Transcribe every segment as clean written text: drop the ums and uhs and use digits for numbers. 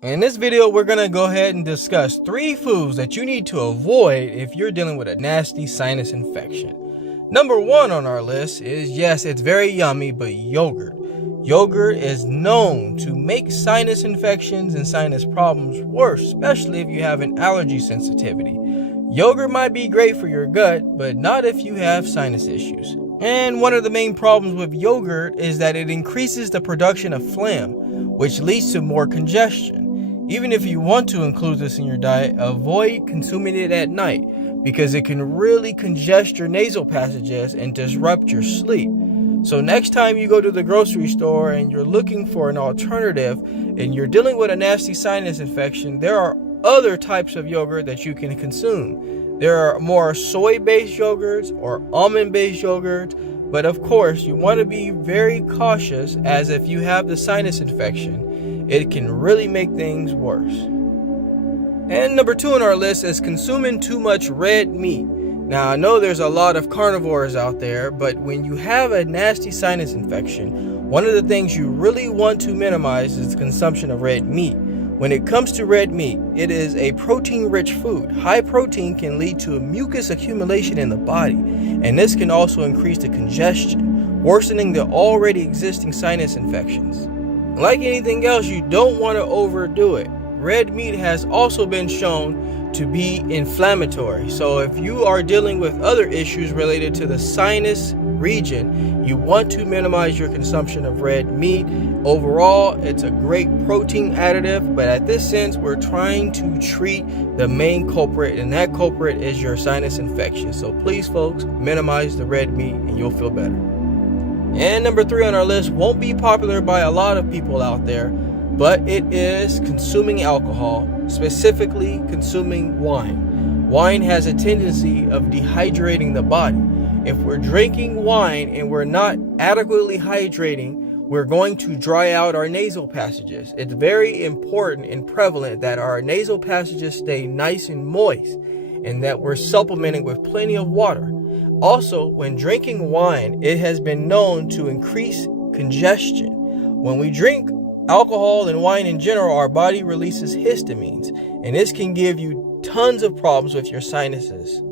In this video, we're going to go ahead and discuss 3 foods that you need to avoid if you're dealing with a nasty sinus infection. Number 1 on our list is, yes, it's very yummy, but yogurt. Yogurt is known to make sinus infections and sinus problems worse, especially if you have an allergy sensitivity. Yogurt might be great for your gut, but not if you have sinus issues. And one of the main problems with yogurt is that it increases the production of phlegm, which leads to more congestion. Even if you want to include this in your diet, avoid consuming it at night because it can really congest your nasal passages and disrupt your sleep. So next time you go to the grocery store and you're looking for an alternative and you're dealing with a nasty sinus infection, there are other types of yogurt that you can consume. There are more soy-based yogurts or almond-based yogurts, but of course you want to be very cautious, as if you have the sinus infection, it can really make things worse. And number 2 on our list is consuming too much red meat. Now, I know there's a lot of carnivores out there, but when you have a nasty sinus infection, one of the things you really want to minimize is the consumption of red meat. When it comes to red meat, it is a protein-rich food. High protein can lead to a mucus accumulation in the body, and this can also increase the congestion, worsening the already existing sinus infections. Like anything else, you don't want to overdo it. Red meat has also been shown to be inflammatory. So if you are dealing with other issues related to the sinus region, you want to minimize your consumption of red meat. Overall, it's a great protein additive, but at this sense, we're trying to treat the main culprit, and that culprit is your sinus infection. So please, folks, minimize the red meat and you'll feel better. And number 3 on our list won't be popular by a lot of people out there, but it is consuming alcohol, specifically consuming wine. Wine has a tendency of dehydrating the body. If we're drinking wine and we're not adequately hydrating, we're going to dry out our nasal passages. It's very important and prevalent that our nasal passages stay nice and moist, and that we're supplementing with plenty of water. Also, when drinking wine, it has been known to increase congestion. When we drink alcohol and wine in general, our body releases histamines, and this can give you tons of problems with your sinuses.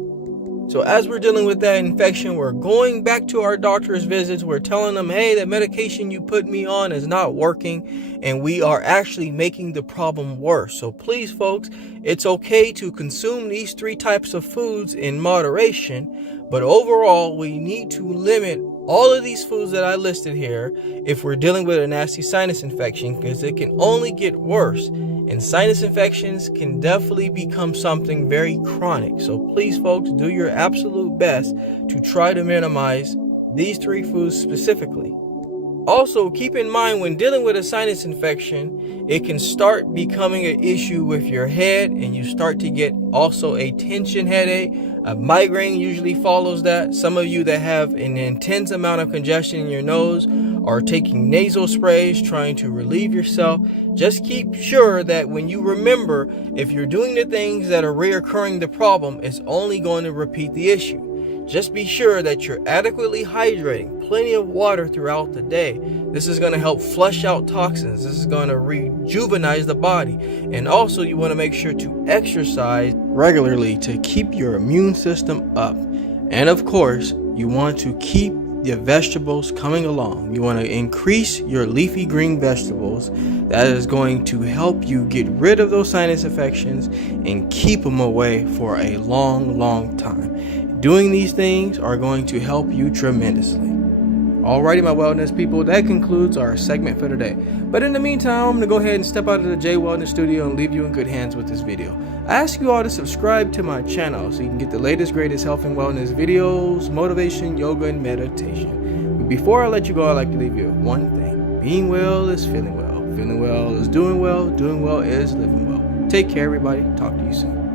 So as we're dealing with that infection, we're going back to our doctor's visits. We're telling them, hey, that medication you put me on is not working, and we are actually making the problem worse. So please, folks, it's okay to consume these 3 types of foods in moderation, but overall, we need to limit all of these foods that I listed here if we're dealing with a nasty sinus infection, because it can only get worse, and sinus infections can definitely become something very chronic. So please, folks, do your absolute best to try to minimize these 3 foods specifically. Also, keep in mind, when dealing with a sinus infection, it can start becoming an issue with your head, and you start to get also a tension headache. A migraine usually follows that. Some of you that have an intense amount of congestion in your nose are taking nasal sprays, trying to relieve yourself. Just keep sure that when you remember, if you're doing the things that are reoccurring the problem, it's only going to repeat the issue. Just be sure that you're adequately hydrating, plenty of water throughout the day. This is going to help flush out toxins. This is going to rejuvenate the body. And also, you want to make sure to exercise regularly to keep your immune system up. And of course, you want to keep the vegetables coming along. You want to increase your leafy green vegetables. That is going to help you get rid of those sinus infections and keep them away for a long, long time. Doing these things are going to help you tremendously. Alrighty, my wellness people, that concludes our segment for today. But in the meantime, I'm going to go ahead and step out of the Jaye Wellness Studio and leave you in good hands with this video. I ask you all to subscribe to my channel so you can get the latest, greatest health and wellness videos, motivation, yoga, and meditation. But before I let you go, I'd like to leave you with one thing. Being well is feeling well. Feeling well is doing well. Doing well is living well. Take care, everybody. Talk to you soon.